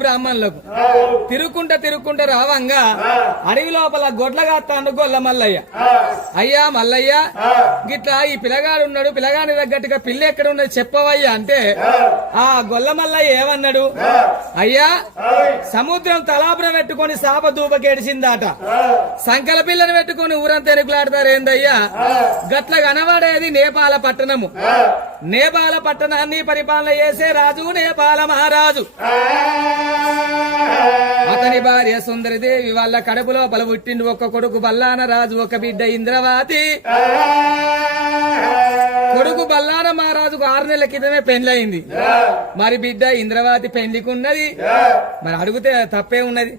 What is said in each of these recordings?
బ్రాహ్మణులకు తిరుక్కుంటా రావంగా అడవి లోపల గొడ్లగా తాండు గొల్ల మల్లయ్య. అయ్యా మల్లయ్య, గిట్లా ఈ పిల్లగాడు ఉన్నాడు, పిల్లగాని తగ్గట్టుగా పిల్ల ఎక్కడ ఉన్నది చెప్పవయ్యా అంటే ఆ గొల్ల మల్లయ్య ఏమన్నాడు? అయ్యా, సముద్రం తలాపురం పెట్టుకొని సాప దూపకేడిసిందాట, సంకల పిల్లని పెట్టుకొని ఊరంతా ఎనుకులాడతారు ఏందయ్యా, గట్ల కనబడేది నేపాల పట్టణము. నేపాల పట్టణాన్ని పరిపాలన చేసే రాజు నేపాల మహారాజు. అతని భార్య సుందరదేవి వాళ్ళ కడుపు లోపల పుట్టిండు ఒక కొడుకు బల్లాన రాజు, ఒక బిడ్డ ఇంద్రవాతి. కొడుకు బల్లాన మహారాజుకు 6 నెలల క్రితమే పెండ్లయింది. మరి బిడ్డ ఇంద్రవాతి పెండ్లికున్నది. మరి అడిగితే తప్పే ఉన్నది.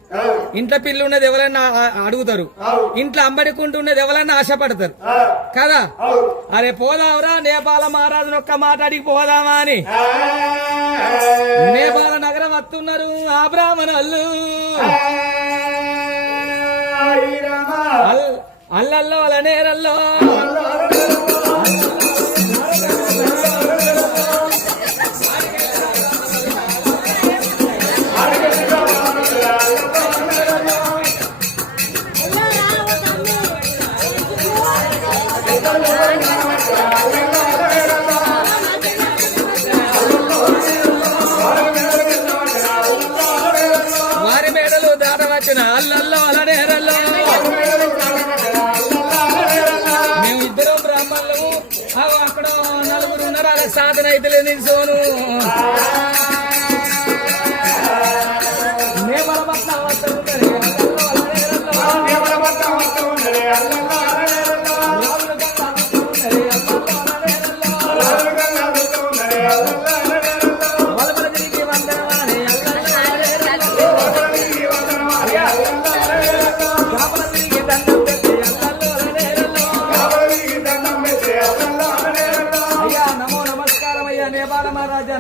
ఇంట్లో పిల్లు ఉన్నది ఎవరన్నా అడుగుతారు, ఇంట్లో అంబడికుంటున్నది ఎవరన్నా ఆశపడతారు కదా. అరే పోదాంరా నేపాల మహారాజును ఒక్క మాట అడిగి పోదామా అని నేపాల నగరం వస్తున్నారు ఆ బ్రాహ్మణులు. అల్లల్లో అల నేరల్లో వారి మేడలు దాటవచ్చిన అల్లల్లో అల నేరల్లో మేము ఇద్దరు బ్రాహ్మణులు, అక్కడ 4 ఉన్నారు. అలా సాధన అయితే లేదు సోను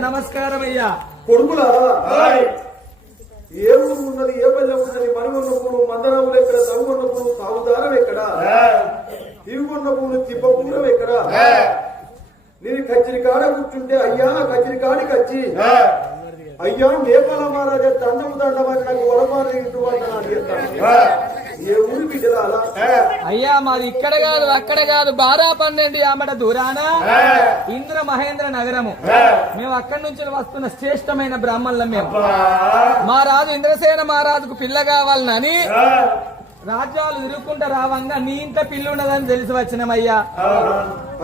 నమస్కారం అయ్యా. కొడుకులారా, ఏ ఊరు ఉన్నది, ఏ పల్లె ఉన్నది, మనుగొన్నప్పుడు మందరములు ఎక్కడ, తగున్నప్పుడు తాగుదారం ఎక్కడ, తిరుగున్నప్పుడు తిప్పపూరం ఎక్కడ. నేను కచ్చిరి కాడ కూర్చుంటే అయ్యా కచ్చిరి కాడికి వచ్చి అయ్యా నేపాల మహారాజా దండమని నాకు వరమాలి ఇంటూ ఏ ఊరి బిడ్డలా? అయ్యా మాది ఇక్కడ కాదు అక్కడ కాదు, 12 ఆమడ దూరాన ఇంద్ర మహేంద్ర నగరము. మేము అక్కడి నుంచి వస్తున్న శ్రేష్టమైన బ్రాహ్మణులం. మేము మా రాజు ఇంద్రసేన మహారాజుకు పిల్ల కావాలని రాజ్యాలు తిరుగుకుంటా రావంగా నీ ఇంట్లో పిల్లు ఉన్నదని తెలిసి వచ్చినామయ్యా.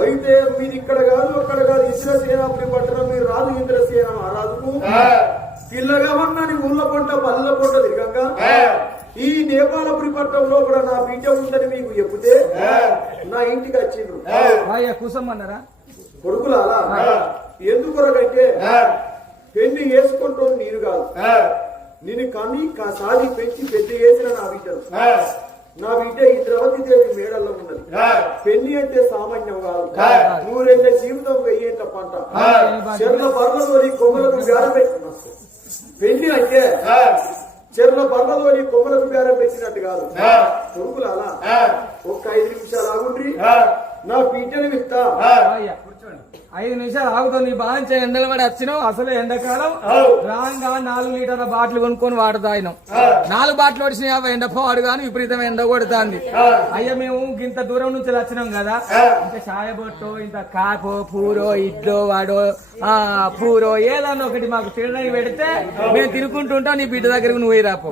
అయితే మీరు ఇక్కడ కాదు అక్కడ కాదు, ఇంద్రసేనాపురి పట్టణం మీరు రాజు ఇంద్రసేన మహారాజుకు పిల్లగా ఉన్నని ఊళ్ళ పొంట పల్లెల పొంట తిరగంగా ఈ నేపాలపురి పట్టణంలో కూడా నా బిడ్డ ఉందని మీకు చెప్తే నా ఇంటికి వచ్చిండ్రు. కూసమ్మన్నారా? కొడుకులారా, ఎందుకొరకంటే పెళ్లి వేసుకుంటూ నేను కాదు, నేను కని సాది పెంచి పెద్ద చేసిన నా బిడ్డలు. నా బిడ్డ ఇంద్రవతి దేవి మేడల్లో ఉన్నది. పెళ్లి అంటే సామాన్యం కాదు, 100 ఏళ్ల జీవితం 1000 ఏళ్ల పంట. చెర్ల బర్రలోని కొమ్మలకు బేరం పెట్టిన పెళ్లి అంటే చెర్ల బర్రలోని కొమ్మలకు బేరం పెట్టినట్టు కాదు. కొడుకులాలా, ఒక్క 5 నిమిషాలు ఆగుండ్రి, నా బిడ్డను ఇస్తా. 5 నిమిషాలు ఆగుతావు. నీ బాగా ఎండలు పడి వచ్చినావు. అసలు ఎండాకాలం రాగా 4 లీటర్ల బాటిల్ కొనుక్కొని వాడుతాయినాం. 4 బాటిల్ వచ్చినాయి. ఎండ పోవాడు కానీ విపరీతమైన ఎండ కొడుతుంది. అయ్యా మేము ఇంత దూరం నుంచి వచ్చినాం కదా, ఇంత చాయబొట్టు, ఇంత కాపో పూరో ఇడ్లో వాడో పూరో ఏదన్నా ఒకటి మాకు తినడానికి పెడితే మేము తినుకుంటుంటాం. నీ బిడ్డ దగ్గరకు నువ్వు రాపో.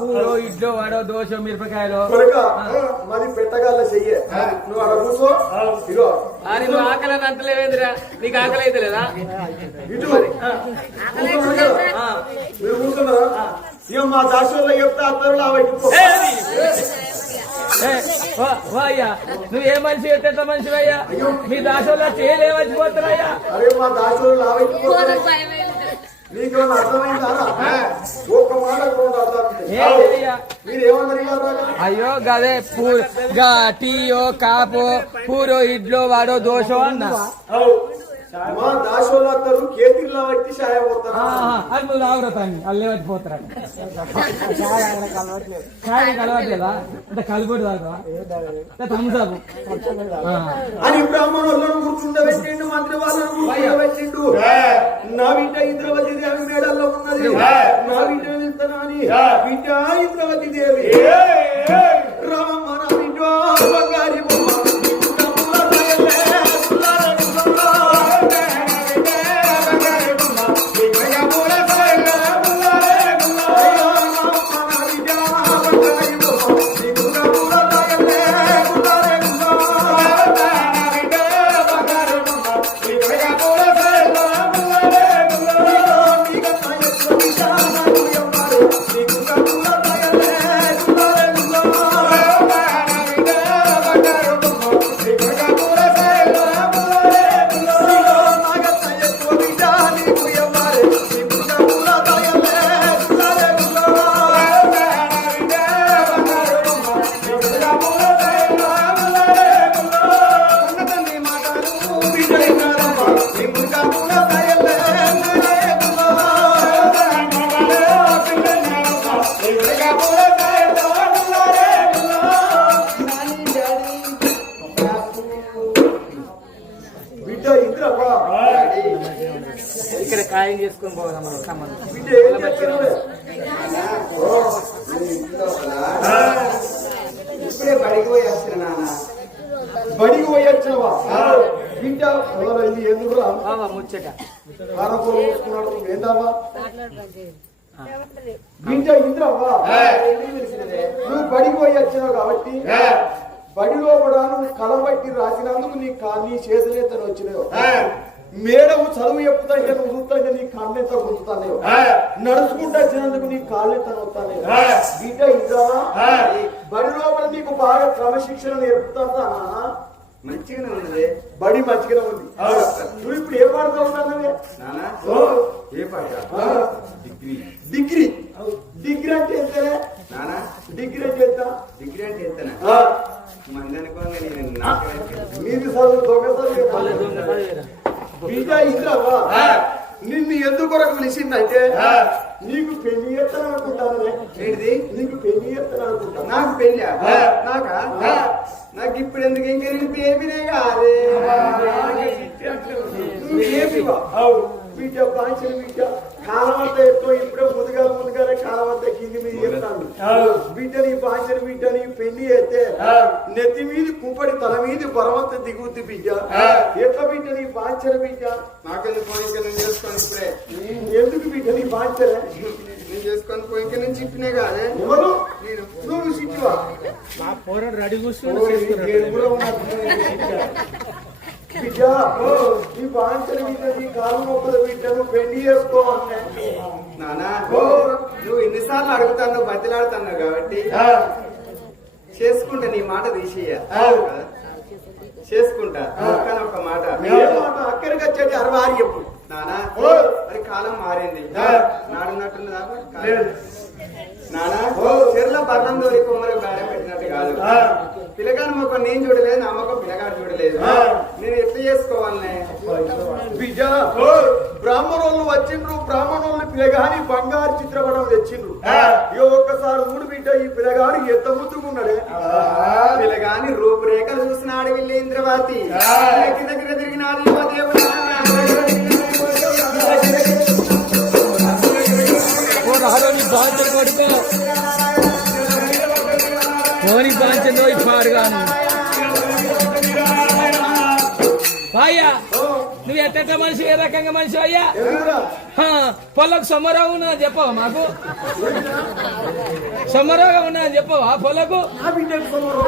పూరో ఇడ్లో వాడో దోశ మిరపకాయలు మరి పెట్టగల చెయ్యి. నువ్వు అక్కడ కూర్చో. ఇగో నువ్వు ఆకలి అని అంటలేవేంద్రా? నీకు ఆకలి అయితే లేదా? ఇటు మీరు కూర్చున్నారా? ఇక మా దాశలో చెప్తా అత్తరులు అయ్యా నువ్వు ఏ మనిషి ఎట్ట మనిషి అయ్యా? మీ దాశలో చేయలేవచ్చిపోతున్నాయ్యా. అరే మా దాశలో నీకు అర్థమైందా? ఒక్క మాట మీరు ఏమన్నారు? అయ్యో గదే టీయో కాపో పూరో ఇడ్లో వాడో దోశో అన్నా. మా దాశోళ్ళు వస్తారు కేతిలో బట్టి సాయం పోతారు. అది నువ్వు రావురతాన్ని అల్లే పట్టిపోతారు. కాయ కలవట్లేదా? అంటే కలిపి తాగుతావా? థమ్సాపు అని బ్రాహ్మణులను కూర్చుండబెట్టి మంత్రి వాళ్ళను పెట్టిండు. నా బిడ్డ ఇంద్రవతి దేవి మేడల్లో ఉన్నది. నా బిడ్డ వెళ్తానని బిడ్డ ఇంద్రవతి దేవి రామమ్మ నా బిడ్డ బంగారి బొమ్మ. ఇక్కడ ఖాయం చేసుకొని పోదాం మనం సంబంధం. ఇప్పుడే బడికి పోయి వచ్చిన నాన్న. బడికి పోయి వచ్చినవా బిడ్డ ఎందుకురా ముచ్చట కారపూర పోసుకున్నాడు ఏందావా బిడ్డ ఇంద్రవ్వా నువ్వు బడికి పోయి వచ్చినావు కాబట్టి బడిలో కూడా నువ్వు కలం బట్టి రాసినందుకు నీ చేతులెత్తని వచ్చినావు. మేడం చదువు చెప్తాంటే నువ్వు చూస్తాంటే నీ కళ్ళెంత గుంజుతానే. నడుచుకుంటూ వచ్చినందుకు నీ కాళ్ళెంత వస్తానే. బిడ్డ ఇంద్రవా బడి లోపల నీకు బాగా క్రమశిక్షణ నేర్పుతా. మంచిగానే ఉన్నది బడి మంచిగానే ఉంది. నువ్వు ఇప్పుడు ఏ పాడుతూ ఉన్నావే నాన్న? ఏ పాట? డిగ్రీ. డిగ్రీ డిగ్రీ అంటే ఎంతనే నాన్న? డిగ్రీ అంటే ఎంత? డిగ్రీ అంటే ఎంతనా? మంది అనుకోండి నేను నీది చదువు దొంగ బిడ్డ ఇంద్రవ్వా నిన్ను ఎందుకు కొరకు పిలిచిందంటే నీకు పెళ్లి ఎత్తను అనుకుంటాను. ఏంటిది? నీకు పెళ్లి ఎత్తను అనుకుంటా. నాకు పెళ్ళా? నాకా? నాకు ఇప్పుడు ఎందుకు ఇంకా నేను బేబీనే కాదే. బిడ్డ పాంచలు బిడ్డ కాలమంతా ఎక్కువ ఇప్పుడే ముందుగానే కాలమంతా కింది మీద చెప్తాను. బిడ్డ నీ పాంచలు బిడ్డ నీ పెళ్లి అయితే నెత్తి మీది కుంపడి తల మీది బలవంత దిగుద్ది బిడ్డ. ఎట్లా బిడ్డ నీ పాంచలు బిడ్డ? నాకెందుకు పోయిక నేను చేసుకొని ఇప్పుడే. ఎందుకు బిడ్డ నీ పాంచలే? నేను చేసుకొని పోయిక నుంచి ఇప్పినే కాదే. ఎవరు? నేను. నువ్వు సిట్టువా? మా పోరాడు రెడీ బిడ్డ నీ పాంచలు బిడ్డ నీ కాలు మొక్కల బిడ్డను పెళ్లి చేసుకోవాలనే. నానా నువ్వు ఎన్నిసార్లు అడుగుతాను బతిలాడుతున్నావు కాబట్టి చేసుకుంటా. నీ మాట తీసేయ చేసుకుంటా. కానీ ఒక మాట అక్కడికి వచ్చేది 66 చెప్పు నానా. మరి కాలం మారింది. నాడున్నట్టున్నదా నానా? చెర్ల బర్ణం దోరి కొమ్మలు బేడ పెట్టినట్టు కాదు. పిల్లగాని మొక్క నేను చూడలేదు, నా మొక్క పిల్లగాడు చూడలేదు. నేను ఎట్లా చేసుకోవాలనే? బిడ్డ బ్రాహ్మణోళ్ళు వచ్చిండ్రు. బ్రాహ్మణోళ్ళు పిల్లగాని బంగారు చిత్రపటం తెచ్చిండ్రు. ఒక్కసారి మూడు బిడ్డ ఈ పిల్లగాడు ఎంత ముద్దుకున్నాడే. పిల్లగాని రూపురేఖలు చూసిన అడవిల్లి ఇంద్రవతి దగ్గర తిరిగినాది పోని బాంచో పాడుగాను. అయ్యా నువ్వు ఎట్ట మనిషి ఏ రకంగా మనిషి అయ్యా? పొలకు సొమ్మరోగం ఉన్నదని చెప్పవా? మాకు సొమ్మరోగం ఉన్నదని చెప్పవా పొలకు?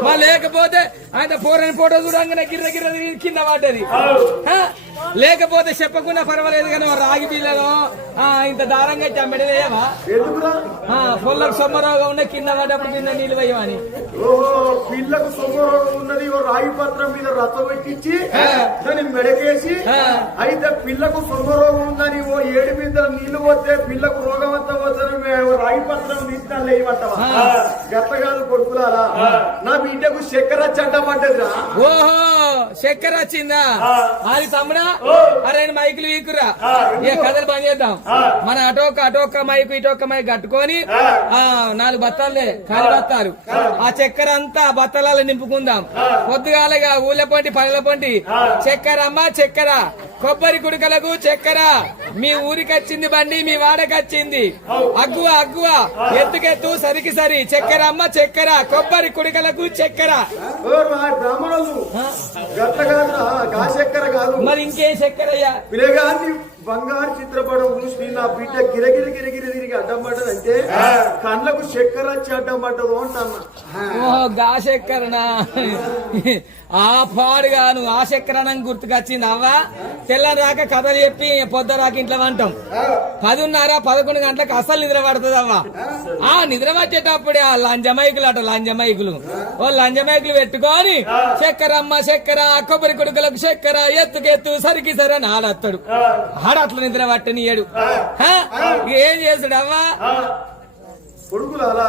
మా లేకపోతే ఆయన పోరని ఫోటో చూడంగానే గిర్ర గిర్ర కింద పడ్డది. లేకపోతే చెప్పకుండా పర్వాలేదు కానీ రాగి బిల్లను ఇంత దారంగా చంపెడలేవా? పొలకు సొమ్మరోగం ఉన్న కింద పడ్డప్పుడు కింద నీళ్ళు వేయమని. పిల్లకు సొమ్మరోగం ఉన్నది రాగి పత్రం మీద రసం పెట్టించి దాన్ని మెడకేసి అయితే పిల్లకు సొమ్మరోగం ఉందని ఓ 7 మీద నీళ్లు పోతే పిల్లకు రోగం అంతా పోతే రాగి పత్రం తీసుకుని లేయమంటావా? గట్ల కాదు కొడుకులారా. నా బిడ్డకు చక్కెర చట్టమంటదిరా. ఓహో చక్కెర వచ్చిందా? అది తమ్ముడా అరే మైకులు వీకురా. ఇక కథలు బంద్ చేద్దాం. మన అటోక మైకు ఇటొక్క మైకు కట్టుకొని 4 బత్తాలే ఖాళీ బత్తాలు ఆ చక్కెర అంతా బత్తాలలో నింపుకుందాం. పొద్దుగాలగా ఊళ్ళ పొంటి పనుల పొంటి చక్కెర అమ్మ చక్కెర చక్కెర కొబ్బరి కుడుకలకు చక్కెర మీ ఊరికి వచ్చింది బండి మీ వాడకి వచ్చింది అగ్గువ అగ్గువ ఎత్తుకెత్తు సరికి సరి చక్కెర అమ్మ చక్కెర కొబ్బరి కుడుకలకు చక్కెర బ్రాహ్మణులు గట్ల కాదురా గా చక్కెర కాదు మరి ఇంకేం చక్కెరయ్యా పిల్లగాన్ని బంగారు చిత్రపటం చూసి నా బిడ్డ గిరగిరి గిరగిరి తిరిగి అడ్డం పడ్డదంటే కళ్ళకు చక్కెర వచ్చి అడ్డం పడ్డదు అంటన్నా ఓ గా చక్కెరనా ఆ పాడుగాను ఆ చక్కెరనం గుర్తుకొచ్చింది అవ్వా తెల్లరాక కథలు చెప్పి పొద్దురాక ఇంట్లో అంటాం 10:30 11 గంటలకు అసలు నిద్ర పడుతుంది అవ్వ ఆ నిద్ర పట్టేటప్పుడే ఆ లంజమైకులు అట లంజమైకులు ఓ లంజమైకులు పెట్టుకొని చక్కెరమ్మ చక్కెర కొబ్బరి కొడుకులకు చక్కెర ఎత్తుకెత్తు సరికి సరే అని ఆడత్తాడు ఆడట్ల నిద్ర పట్టనియడు ఏం చేస్తాడు అవ్వా కొడుకులు అలా